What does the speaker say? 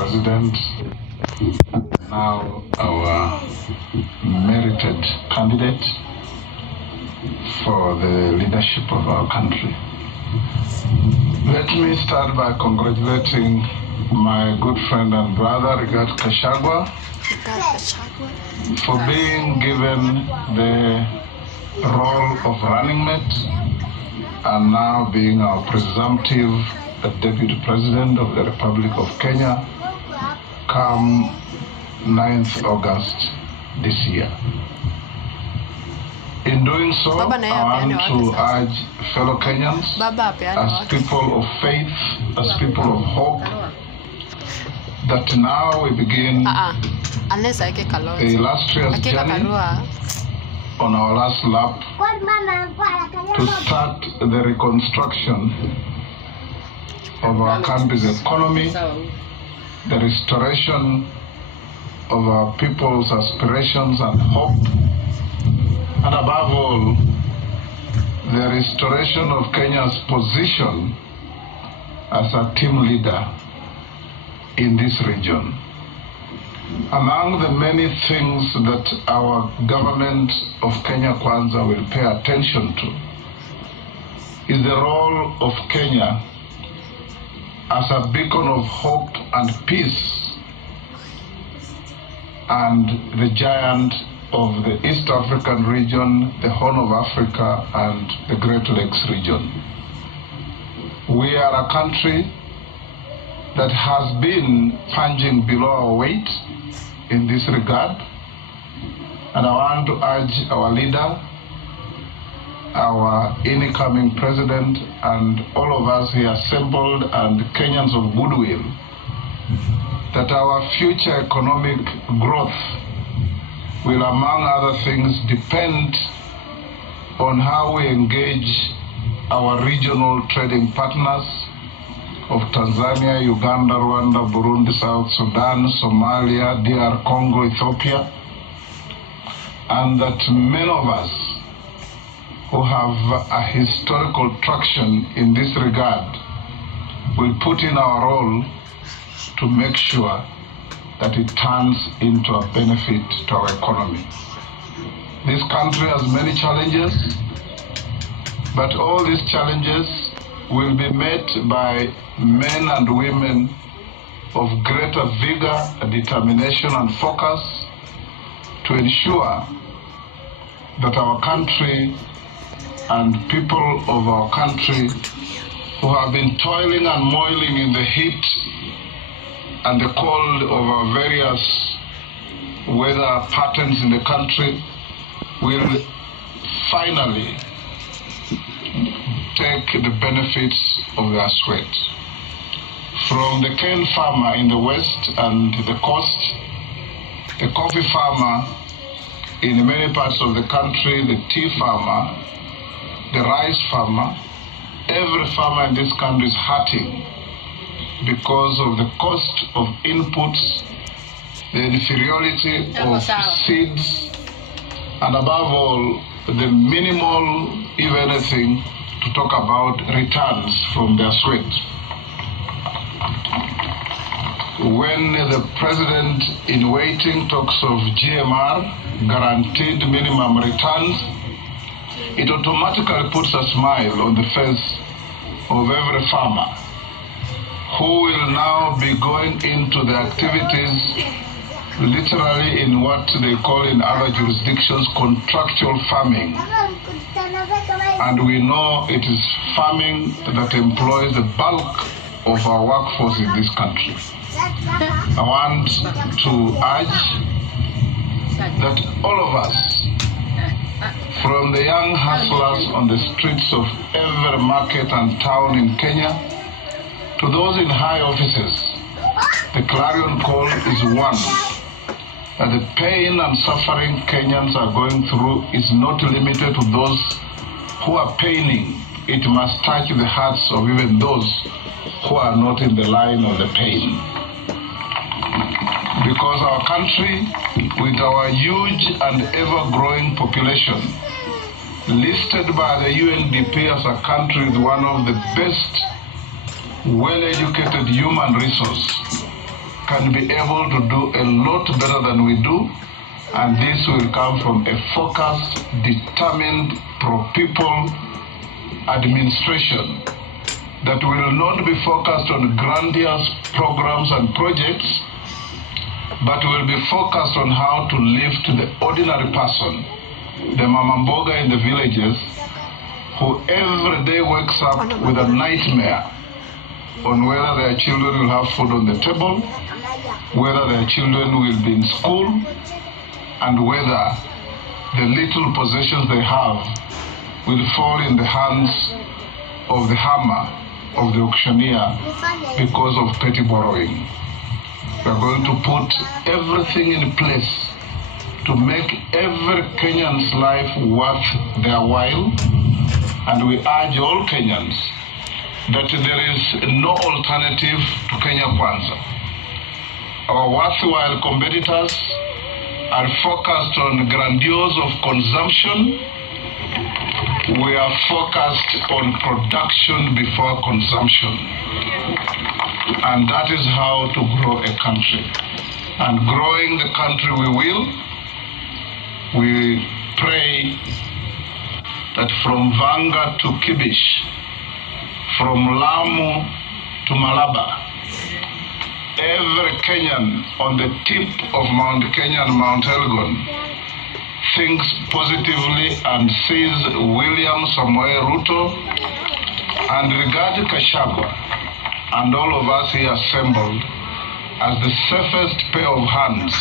President, now our merited candidate for the leadership of our country. Let me start by congratulating my good friend and brother, Rigathi Gachagua, for being given the role of running mate and now being our presumptive Deputy President of the Republic of Kenya come 9th August this year. In doing so, I want to urge fellow Kenyans, as people of faith, as people of hope, that now we begin a illustrious journey on our last lap to start the reconstruction of our country's economy, the restoration of our people's aspirations and hope, and above all, the restoration of Kenya's position as a team leader in this region. Among the many things that our government of Kenya Kwanza will pay attention to is the role of Kenya as a beacon of hope and peace, and the giant of the East African region, the Horn of Africa, and the Great Lakes region. We are a country that has been punching below our weight in this regard, and I want to urge our leader, our incoming president, and all of us here assembled and Kenyans of goodwill, that our future economic growth will, among other things, depend on how we engage our regional trading partners of Tanzania, Uganda, Rwanda, Burundi, South Sudan, Somalia, DR Congo, Ethiopia, and that many of us who have a historical traction in this regard will put in our role to make sure that it turns into a benefit to our economy. This country has many challenges, but all these challenges will be met by men and women of greater vigor, determination, and focus to ensure that our country and people of our country who have been toiling and moiling in the heat and the cold of our various weather patterns in the country will finally take the benefits of their sweat. From the cane farmer in the west and the coast, the coffee farmer in many parts of the country, the tea farmer, the rice farmer, every farmer in this country is hurting because of the cost of inputs, the inferiority of seeds, and above all, the minimal, if anything, to talk about returns from their sweat. When the president in waiting talks of GMR, guaranteed minimum returns, it automatically puts a smile on the face of every farmer who will now be going into the activities literally in what they call in other jurisdictions contractual farming. And we know it is farming that employs the bulk of our workforce in this country. I want to urge that all of us, from the young hustlers on the streets of every market and town in Kenya, to those in high offices, the clarion call is one, that the pain and suffering Kenyans are going through is not limited to those who are paining. It must touch the hearts of even those who are not in the line of the pain. Because our country, with our huge and ever-growing population, listed by the UNDP as a country with one of the best well-educated human resource, can be able to do a lot better than we do, and this will come from a focused, determined, pro-people administration that will not be focused on grandiose programs and projects, but will be focused on how to lift the ordinary person, the mama mboga in the villages, who every day wakes up with a nightmare on whether their children will have food on the table, whether their children will be in school, and whether the little possessions they have will fall in the hands of the hammer of the auctioneer because of petty borrowing. We are going to put everything in place to make every Kenyan's life worth their while, and we urge all Kenyans that there is no alternative to Kenya Kwanza. Our worthwhile competitors are focused on grandiose of consumption. We are focused on production before consumption. And that is how to grow a country. And growing the country we will. We pray that from Vanga to Kibish, from Lamu to Malaba, every Kenyan on the tip of Mount Kenya and Mount Elgon thinks positively and sees William Samoei Ruto and Rigathi Gachagua and all of us here assembled as the safest pair of hands